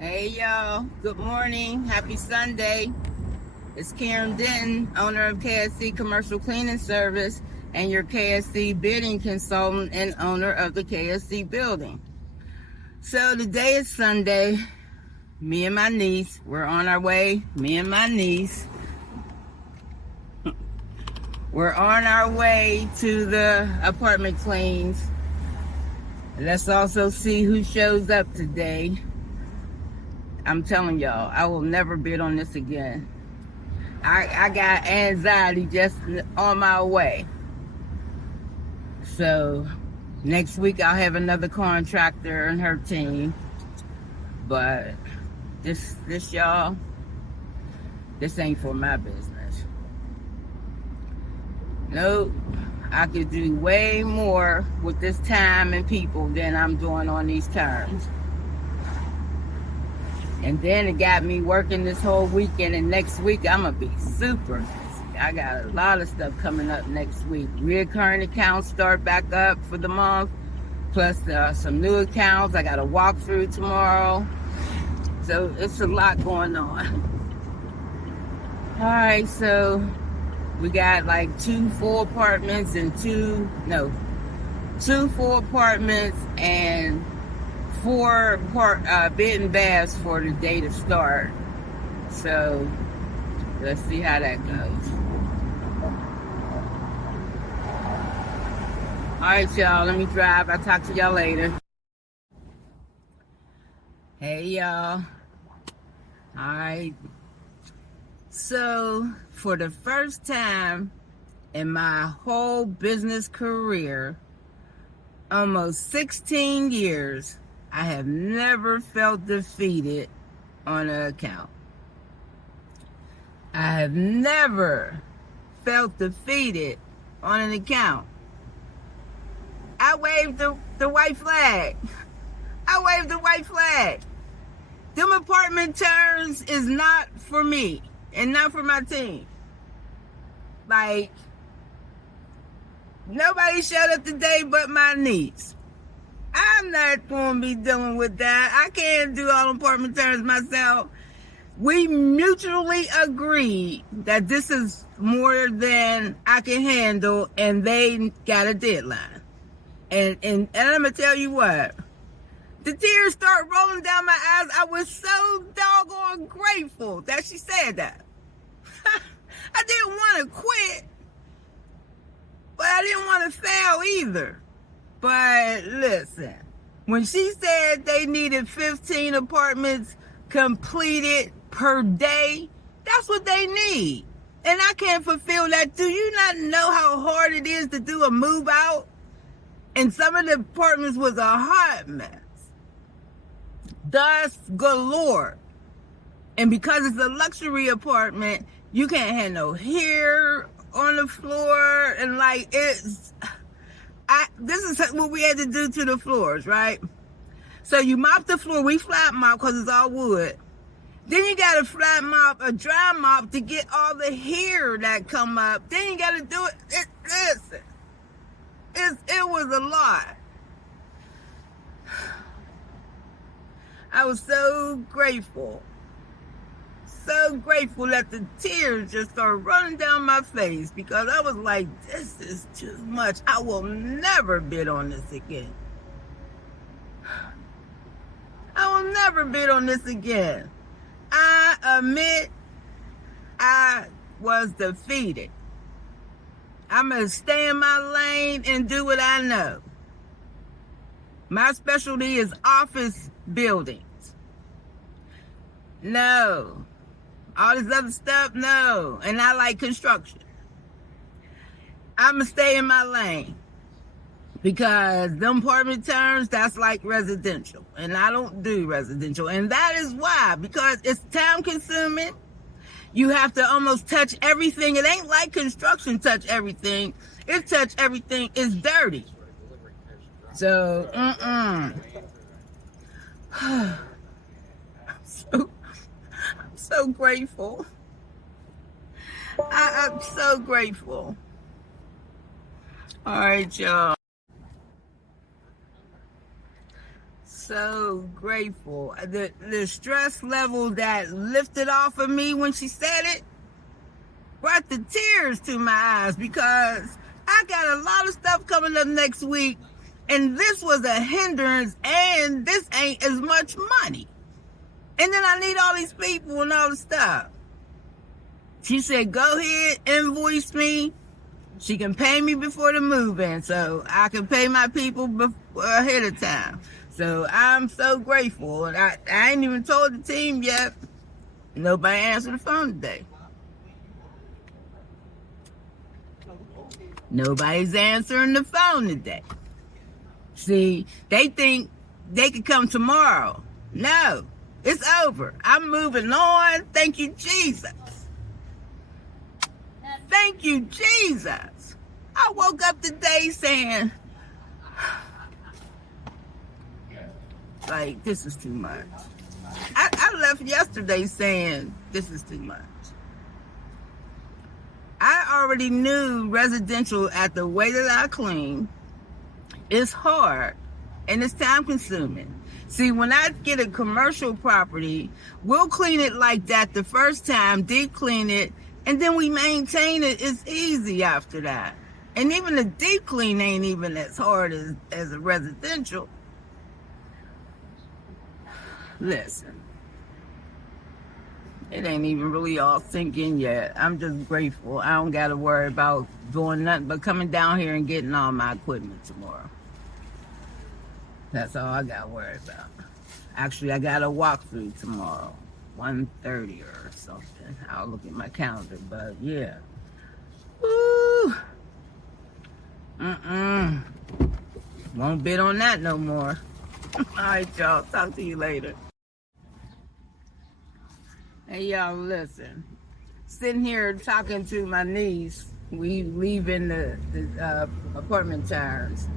Hey y'all, good morning, happy Sunday. It's Karen Denton, owner of KSC Commercial Cleaning Service and your KSC Bidding Consultant and owner of the KSC Building. So today is Sunday. Me and my niece, we're on our way. We're on our way to the apartment cleans. Let's also see who shows up today. I'm telling y'all, I will never bid on this again. I got anxiety just on my way. So next week I'll have another contractor and her team. But this y'all, this ain't for my business. Nope. I could do way more with this time and people than I'm doing on these terms. And then it got me working this whole weekend, and next week I'm gonna be super busy. I got a lot of stuff coming up next week. Reoccurring accounts start back up for the month, plus some new accounts. I got a walkthrough tomorrow. So it's a lot going on. All right, so we got like two full apartments and two full apartments and 4 bed and baths for the day to start. So let's see how that goes. All right, y'all, let me drive. I'll talk to y'all later. Hey, y'all. All right. So for the first time in my whole business career, almost 16 years, I have never felt defeated on an account. I have never felt defeated on an account. I waved the white flag. Them apartment turns is not for me and not for my team. Like, nobody showed up today but my niece. I'm not going to be dealing with that. I can't do all apartment turns myself. We mutually agreed that this is more than I can handle, and they got a deadline. And I'm going to tell you what. The tears start rolling down my eyes. I was so doggone grateful that she said that. I didn't want to quit, but I didn't want to fail either. But listen, when she said they needed 15 apartments completed per day, that's what they need. And I can't fulfill that. Do you not know how hard it is to do a move out? And some of the apartments was a hot mess. Dust galore. And because it's a luxury apartment, you can't have no hair on the floor. And like, this is what we had to do to the floors, right? So you mop the floor. We flat mop because it's all wood. Then you got to flat mop, a dry mop to get all the hair that come up. Then you got to do it. Listen, it was a lot. I was so grateful that the tears just started running down my face because I was like, this is too much. I will never bid on this again. I admit I was defeated. I'm going to stay in my lane and do what I know. My specialty is office buildings. No. All this other stuff, no. And I like construction. I'm going to stay in my lane. Because them apartment terms, that's like residential. And I don't do residential. And that is why. Because it's time consuming. You have to almost touch everything. It ain't like construction touch everything. It touch everything. It's dirty. So, I'm so grateful. I'm so grateful. All right, y'all. so grateful. The stress level that lifted off of me when she said it brought the tears to my eyes, because I got a lot of stuff coming up next week, and this was a hindrance, and this ain't as much money. And then I need all these people and all the stuff. She said, go ahead, invoice me. She can pay me before the move-in, so I can pay my people ahead of time. So I'm so grateful. And I ain't even told the team yet. Nobody answered the phone today. Nobody's answering the phone today. See, they think they could come tomorrow. No, it's over. I'm moving on. Thank you, Jesus. Thank you, Jesus. I woke up today saying, like, this is too much. I left yesterday saying, this is too much. I already knew residential, at the way that I clean, is hard and it's time consuming. See, when I get a commercial property, we'll clean it like that the first time, deep clean it, and then we maintain it. It's easy after that. And even the deep clean ain't even as hard as a residential. Listen, it ain't even really all sink in yet. I'm just grateful. I don't got to worry about doing nothing but coming down here and getting all my equipment tomorrow. That's all I got to worry about. Actually, I got a walkthrough tomorrow, 1:30 or something. I'll look at my calendar, but yeah. Woo! Won't bid on that no more. All right, y'all. Talk to you later. Hey, y'all, listen. Sitting here talking to my niece. We leaving the apartment towers.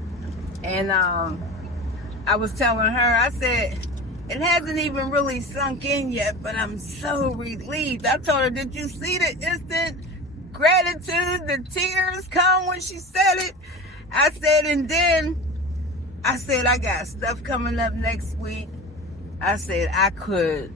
And I was telling her, I said, it hasn't even really sunk in yet, but I'm so relieved. I told her, did you see the instant gratitude, the tears come when she said it? I said, and then I said, I got stuff coming up next week. I said, I could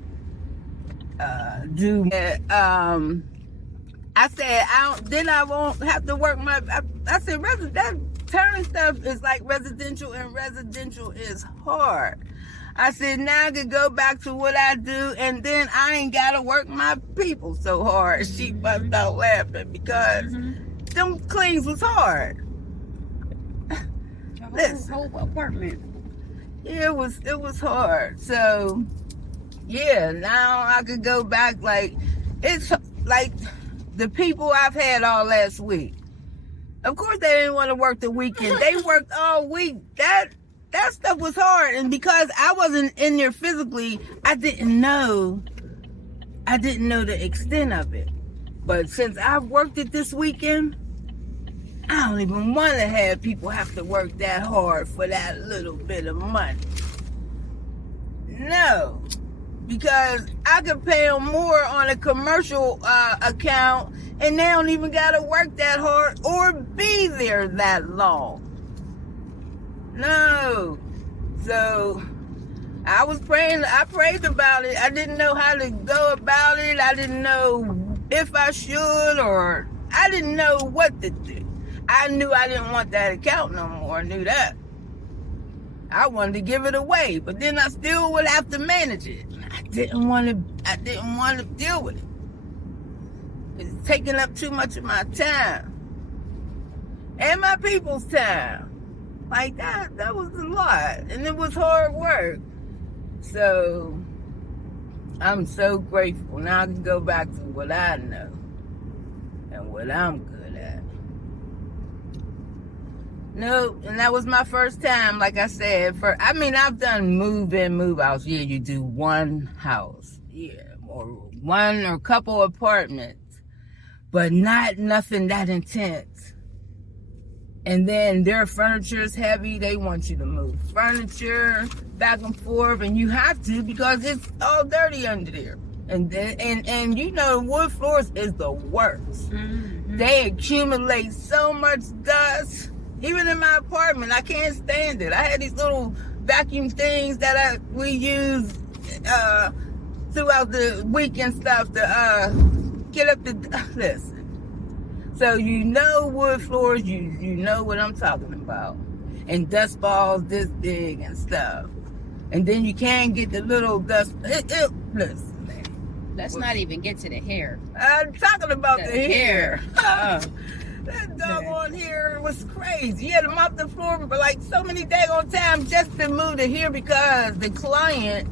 do that. I said, I won't have to work my, I said, that turn stuff is like residential, and residential is hard. I said, now I could go back to what I do, and then I ain't got to work my people so hard. She bust out laughing because them cleans was hard. The whole apartment. Yeah, it was hard. So, yeah, now I could go back. Like, it's like the people I've had all last week. Of course, they didn't want to work the weekend. They worked all week. That stuff was hard. And because I wasn't in there physically, I didn't know the extent of it. But since I've worked it this weekend, I don't even want to have people have to work that hard for that little bit of money. No. Because I could pay them more on a commercial account, and they don't even got to work that hard or be there that long. No. So I was praying. I prayed about it. I didn't know how to go about it. I didn't know if I should, or I didn't know what to do. I knew I didn't want that account no more. I knew that. I wanted to give it away, but then I still would have to manage it. I didn't want to deal with it. It's taking up too much of my time and my people's time. Like that was a lot, and it was hard work. So I'm so grateful. Now I can go back to what I know and what I'm good at. No, and that was my first time, like I said. I've done move-in, move-outs. Yeah, you do one house. Yeah, or one or couple apartments. But not nothing that intense. And then their furniture is heavy. They want you to move furniture back and forth, and you have to because it's all dirty under there. And you know, wood floors is the worst. Mm-hmm. They accumulate so much dust. Even in my apartment, I can't stand it. I had these little vacuum things that we use throughout the week and stuff to get up the listen. So you know wood floors, you know what I'm talking about. And dust balls this big and stuff. And then you can get the little dust. Listen, man. Let's not even get to the hair. I'm talking about the hair. Oh. That doggone hair was crazy. You had to mop the floor for like so many daggone times just to move the hair because the client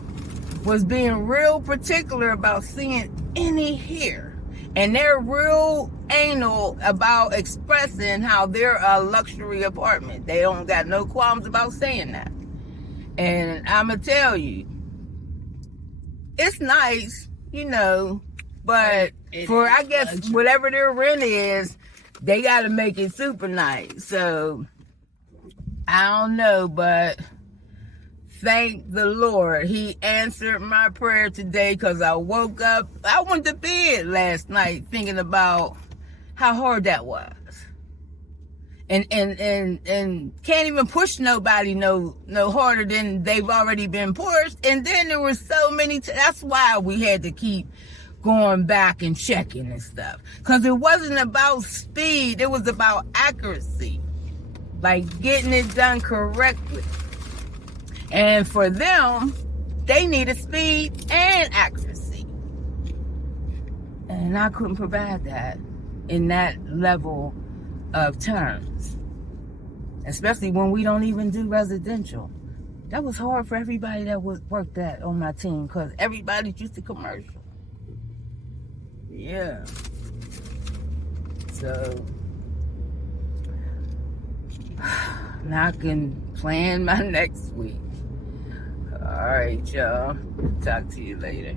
was being real particular about seeing any hair. And they're real anal about expressing how they're a luxury apartment. They don't got no qualms about saying that. And I'm going to tell you, it's nice, you know, but for, I guess, luxury. Whatever their rent is, they got to make it super nice. So, I don't know, but thank the Lord. He answered my prayer today because I woke up. I went to bed last night thinking about how hard that was. And can't even push nobody no harder than they've already been pushed. And then there were so many, that's why we had to keep going back and checking and stuff. Because it wasn't about speed, it was about accuracy. Like getting it done correctly. And for them, they needed speed and accuracy. And I couldn't provide that in that level of terms. Especially when we don't even do residential. That was hard for everybody that worked that on my team because everybody's used to commercial. Yeah. So now I can plan my next week. All right, y'all. Talk to you later.